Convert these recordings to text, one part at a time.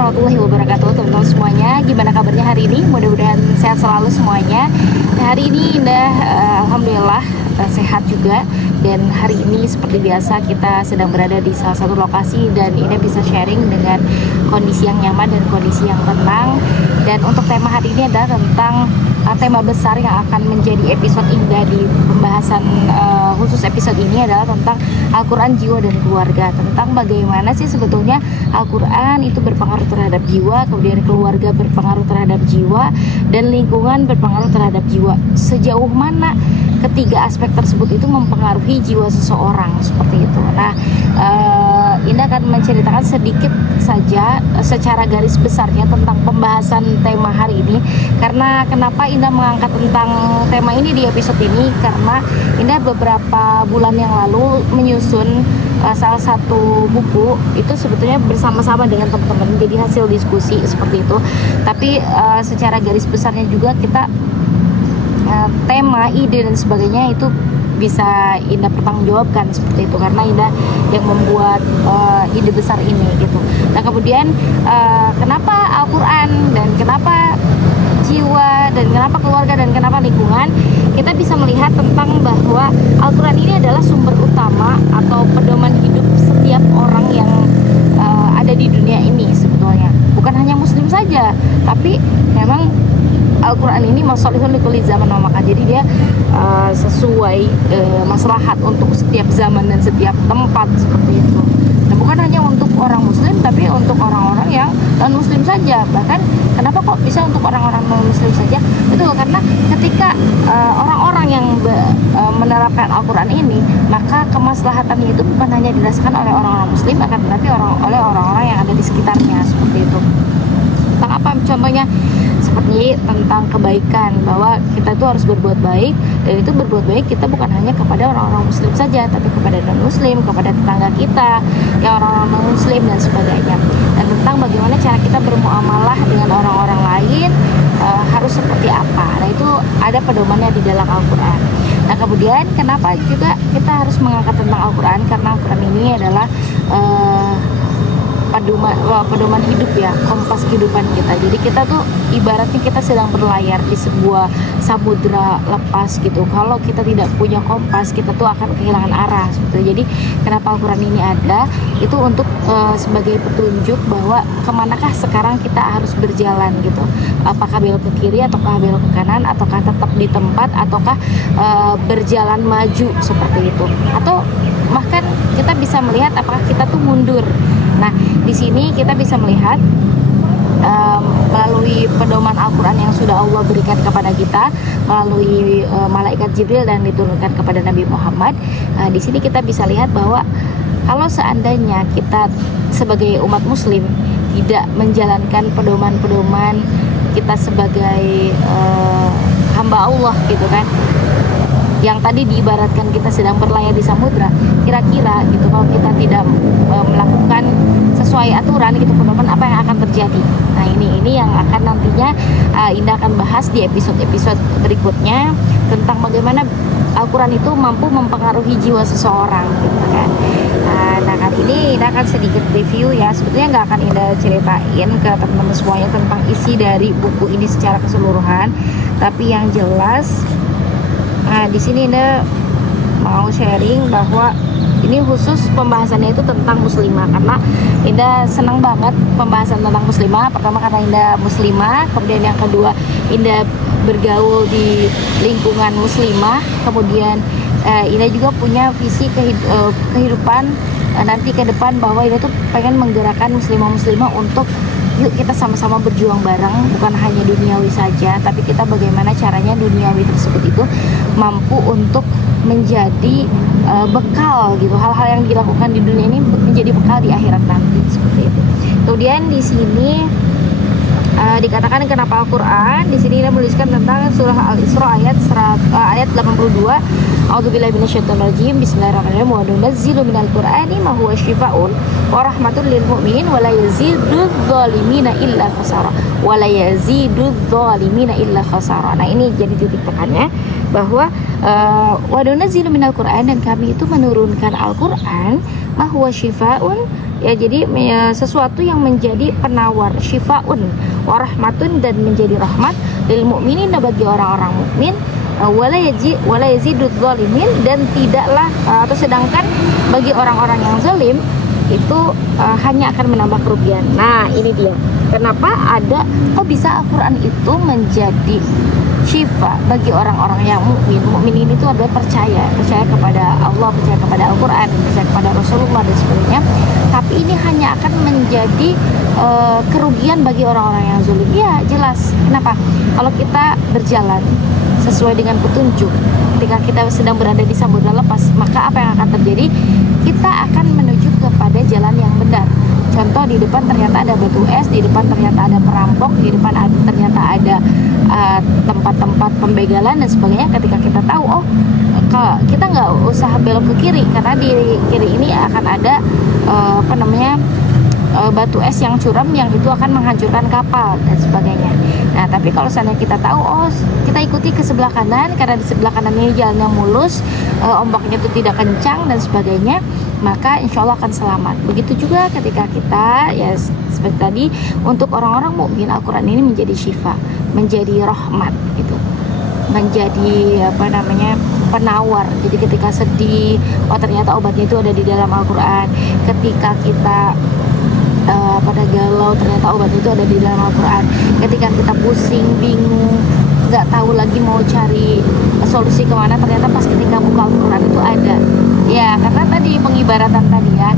warahmatullahi wabarakatuh teman-teman semuanya. Gimana kabarnya hari ini? Mudah-mudahan sehat selalu semuanya. Hari ini Indah alhamdulillah sehat juga. Dan hari ini seperti biasa kita sedang berada di salah satu lokasi dan Indah bisa sharing dengan kondisi yang nyaman dan kondisi yang tenang. Dan untuk tema hari ini adalah tentang tema besar yang akan menjadi episode Indah di pembahasan khusus episode ini adalah tentang Al-Quran, jiwa dan keluarga. Tentang bagaimana sih sebetulnya Al-Quran itu berpengaruh terhadap jiwa, kemudian keluarga berpengaruh terhadap jiwa, dan lingkungan berpengaruh terhadap jiwa. Sejauh mana ketiga aspek tersebut itu mempengaruhi jiwa seseorang, seperti itu. Nah, Indah akan menceritakan sedikit saja secara garis besarnya tentang pembahasan tema hari ini. Karena kenapa Indah mengangkat tentang tema ini di episode ini, karena Indah beberapa bulan yang lalu menyusun salah satu buku itu sebetulnya bersama-sama dengan teman-teman, jadi hasil diskusi seperti itu. Tapi secara garis besarnya juga kita tema, ide dan sebagainya itu bisa Indah pertanggungjawabkan seperti itu, karena Indah yang membuat ide besar ini gitu. Nah kemudian kenapa Al-Quran dan kenapa jiwa dan kenapa keluarga dan kenapa lingkungan, kita bisa melihat tentang bahwa Al-Quran ini adalah sumber utama atau pedoman hidup setiap orang yang ada di dunia ini sebetulnya. Bukan hanya muslim saja, tapi memang Al-Quran ini masalihun likulli zaman wa makan. Jadi dia sesuai maslahat untuk setiap zaman dan setiap tempat seperti itu. Nah, bukan hanya untuk orang muslim, tapi untuk orang-orang yang non muslim saja. Bahkan kenapa kok bisa untuk orang-orang non muslim saja? Itu karena ketika orang-orang yang menerapkan Al-Quran ini, maka kemaslahatannya itu bukan hanya dirasakan oleh orang-orang muslim, akan tetapi oleh orang-orang yang ada di sekitarnya seperti itu. Tentang apa contohnya? Seperti tentang kebaikan, bahwa kita itu harus berbuat baik, dan itu berbuat baik kita bukan hanya kepada orang-orang muslim saja, tapi kepada non muslim, kepada tetangga kita yang orang-orang non muslim dan sebagainya. Dan tentang bagaimana cara kita bermuamalah dengan orang-orang lain harus seperti apa. Nah itu ada pedomannya di dalam Al-Quran. Nah kemudian kenapa juga kita harus mengangkat tentang Al-Quran, karena Al-Quran ini adalah pedoman hidup ya, kompas kehidupan kita. Jadi kita tuh ibaratnya kita sedang berlayar di sebuah samudra lepas gitu. Kalau kita tidak punya kompas, kita tuh akan kehilangan arah gitu. Jadi kenapa Al-Quran ini ada, itu untuk sebagai petunjuk bahwa kemanakah sekarang kita harus berjalan gitu. Apakah belok ke kiri, ataukah belok ke kanan, ataukah tetap di tempat, ataukah berjalan maju seperti itu. Atau bahkan kita bisa melihat apakah kita tuh mundur. Nah, di sini kita bisa melihat melalui pedoman Al-Quran yang sudah Allah berikan kepada kita melalui malaikat Jibril dan diturunkan kepada Nabi Muhammad. Di sini kita bisa lihat bahwa kalau seandainya kita sebagai umat muslim tidak menjalankan pedoman-pedoman kita sebagai hamba Allah gitu kan, yang tadi diibaratkan kita sedang berlayar di samudra, kira-kira gitu kalau kita tidak melakukan sesuai aturan gitu pedoman, apa yang akan terjadi. Nah ini yang akan nantinya Indah akan bahas di episode-episode berikutnya tentang bagaimana Al-Quran itu mampu mempengaruhi jiwa seseorang gitu kan. Nah kali ini Indah akan sedikit review ya, sebetulnya nggak akan Indah ceritain ke teman-teman semuanya tentang isi dari buku ini secara keseluruhan, tapi yang jelas di sini Indah mau sharing bahwa ini khusus pembahasannya itu tentang muslimah, karena Indah senang banget pembahasan tentang muslimah. Pertama karena Indah muslimah, kemudian yang kedua Indah bergaul di lingkungan muslimah, kemudian Indah juga punya visi kehidupan nanti ke depan bahwa Indah tuh pengen menggerakkan muslimah-muslimah untuk yuk kita sama-sama berjuang bareng, bukan hanya duniawi saja, tapi kita bagaimana caranya duniawi tersebut itu mampu untuk menjadi bekal gitu. Hal-hal yang dilakukan di dunia ini menjadi bekal di akhirat nanti seperti itu. Kemudian di sini dikatakan kenapa Al-Quran. Di sini dia menuliskan tentang surah Al-Isra ayat 82. A'udzubillahi minasyaitonir rajim. Bismillahirrahmanirrahim. Wa nunazzilu minal Qur'ani ma huwa syifaa'un wa rahmatun lil mu'minin wa la yazidudz zalimina illa khasara. Wa la yazidudz zalimina illa khasara. Nah, ini jadi titik tekannya bahwa wa nunazzilu minal Qur'an, dan kami itu menurunkan Al-Qur'an ma huwa syifaa'un ya. Jadi sesuatu yang menjadi penawar, syifaun warahmatun, dan menjadi rahmat lil mukminin, bagi orang-orang mukmin, wala yazidud zalimin, dan tidaklah atau sedangkan bagi orang-orang yang zalim itu hanya akan menambah kerugian. Nah, ini dia kenapa kok bisa Al-Quran itu menjadi syifa bagi orang-orang yang mukmin. Mukmin ini tuh adalah percaya kepada Allah, percaya kepada Al-Quran, percaya kepada Rasulullah dan sebagainya. Tapi ini hanya akan menjadi kerugian bagi orang-orang yang zalim. Ya jelas. Kenapa? Kalau kita berjalan sesuai dengan petunjuk, ketika kita sedang berada di samudra lepas, maka apa yang akan terjadi? Kita akan menuju kepada jalan yang benar. Contoh, di depan ternyata ada batu es, di depan ternyata ada perampok, di depan ternyata ada tempat-tempat pembegalan dan sebagainya. Ketika kita tahu, kita nggak usah belok ke kiri, karena di kiri ini akan ada batu es yang curam, yang itu akan menghancurkan kapal dan sebagainya. Nah, tapi kalau seandainya kita tahu, kita ikuti ke sebelah kanan, karena di sebelah kanan ini jalannya mulus, ombaknya itu tidak kencang dan sebagainya, maka insya Allah akan selamat. Begitu juga ketika kita, ya seperti tadi, untuk orang-orang mukmin, Al-Quran ini menjadi syifa, menjadi rahmat gitu, menjadi penawar. Jadi ketika sedih, ternyata obatnya itu ada di dalam Al-Quran. Ketika kita pada galau, ternyata obat itu ada di dalam Al-Quran. Ketika kita pusing, bingung, nggak tahu lagi mau cari solusi kemana, ternyata pas ketika buka Al-Quran itu ada. Ya, karena tadi pengibaratan tadi ya,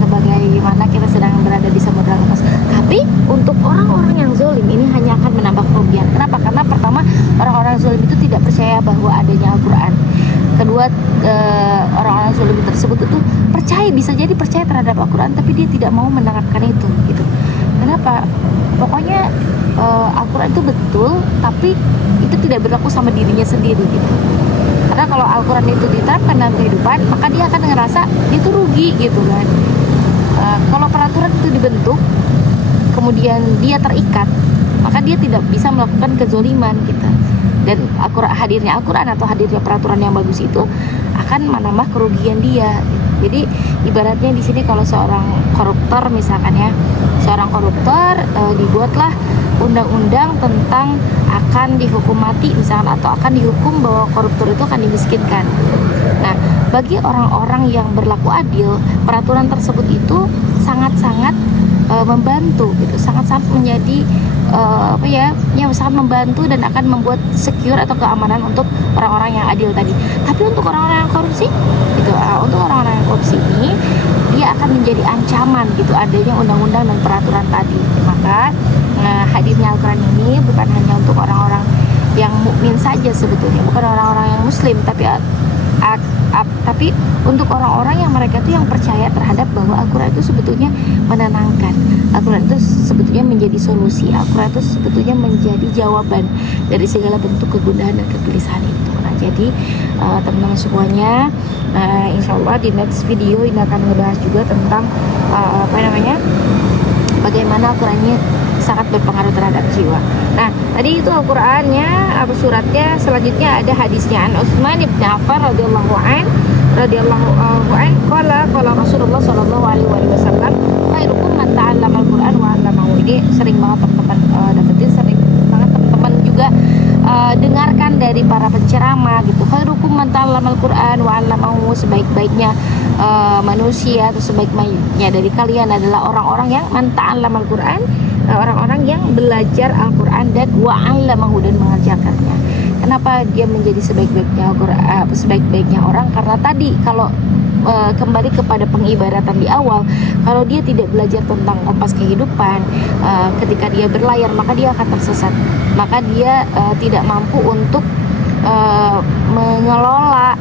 sebagaimana kita sedang berada di samudra lepas. Tapi untuk orang-orang yang zalim ini hanya akan menambah kerugian. Kenapa? Karena pertama, orang-orang zalim itu tidak percaya bahwa adanya Al-Quran. Kedua, orang-orang zalim tersebut itu bisa jadi percaya terhadap Al-Quran, tapi dia tidak mau menerapkan itu gitu. Kenapa? Pokoknya Al-Quran itu betul, tapi itu tidak berlaku sama dirinya sendiri gitu. Karena kalau Al-Quran itu diterapkan dalam kehidupan, maka dia akan ngerasa itu rugi gitu kan. Kalau peraturan itu dibentuk, kemudian dia terikat, maka dia tidak bisa melakukan kezoliman gitu. Dan hadirnya Al-Quran atau hadirnya peraturan yang bagus itu akan menambah kerugian dia. Jadi ibaratnya di sini kalau seorang koruptor misalkan ya, seorang koruptor dibuatlah undang-undang tentang akan dihukum mati misalkan, atau akan dihukum bahwa koruptor itu akan dimiskinkan. Nah, bagi orang-orang yang berlaku adil, peraturan tersebut itu sangat-sangat membantu gitu, sangat-sangat menjadi sangat membantu dan akan membuat secure atau keamanan untuk orang-orang yang adil tadi. Tapi untuk orang-orang yang korupsi gitu, untuk orang-orang yang korupsi ini, dia akan menjadi ancaman gitu adanya undang-undang dan peraturan tadi. Maka hadirnya Al-Quran ini bukan hanya untuk orang-orang yang mukmin saja sebetulnya, bukan orang-orang yang muslim, tapi untuk orang-orang yang mereka itu yang percaya terhadap bahwa Al-Quran itu sebetulnya menenangkan, Al-Quran itu sebetulnya menjadi solusi, Al-Quran itu sebetulnya menjadi jawaban dari segala bentuk kegundahan dan kegelisahan itu. Nah, jadi teman-teman semuanya, insya Allah di next video ini akan ngebahas juga tentang bagaimana Al-Quran ini sangat berpengaruh terhadap jiwa. Nah, tadi itu Al-Qur'annya, suratnya. Selanjutnya ada hadisnya. An Utsman bin Affan radhiyallahu an qala Rasulullah sallallahu alaihi wasallam, khairukum man ta'allama al-Qur'an wa 'allamahu. Ini sering banget teman-teman dapetin, sering banget teman-teman juga dengarkan dari para penceramah gitu. Khairukum man ta'allama al-Qur'an wa 'allamahu. Sebaik-baiknya manusia atau sebaik-baiknya dari kalian adalah orang-orang yang man ta'allama al-Qur'an, orang-orang yang belajar Al-Quran dan wa'allamahu, dan mengajarkannya. Kenapa dia menjadi sebaik-baiknya orang? Karena tadi kalau kembali kepada pengibaratan di awal, kalau dia tidak belajar tentang kompas kehidupan, ketika dia berlayar maka dia akan tersesat, maka dia tidak mampu untuk mengelola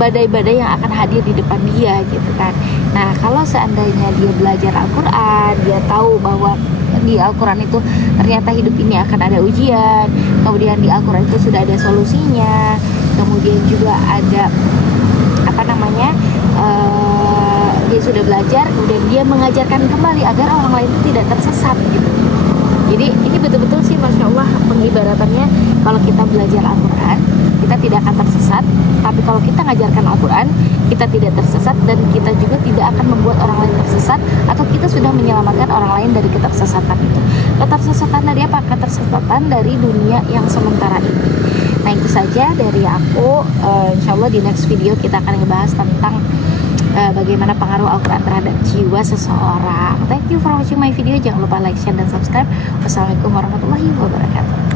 badai-badai yang akan hadir di depan dia gitu kan. Nah, kalau seandainya dia belajar Al-Quran, dia tahu bahwa di Al-Quran itu ternyata hidup ini akan ada ujian, kemudian di Al-Quran itu sudah ada solusinya, kemudian juga ada dia sudah belajar, kemudian dia mengajarkan kembali agar orang lain itu tidak tersesat gitu. Jadi ini betul-betul sih Masya Allah pengibaratannya, kalau kita belajar Al-Quran kita tidak akan tersesat, tapi kalau kita ngajarkan Al-Quran kita tidak tersesat, dan kita juga tidak akan membuat orang lain tersesat, atau kita sudah menyelamatkan orang lain dari ketersesatan itu. Ketersesatan dari apa? Ketersesatan dari dunia yang sementara ini. Nah itu saja dari aku. Insya Allah di next video kita akan ngebahas tentang bagaimana pengaruh Al-Quran terhadap jiwa seseorang. Thank you for watching my video. Jangan lupa like, share, dan subscribe. Wassalamualaikum warahmatullahi wabarakatuh.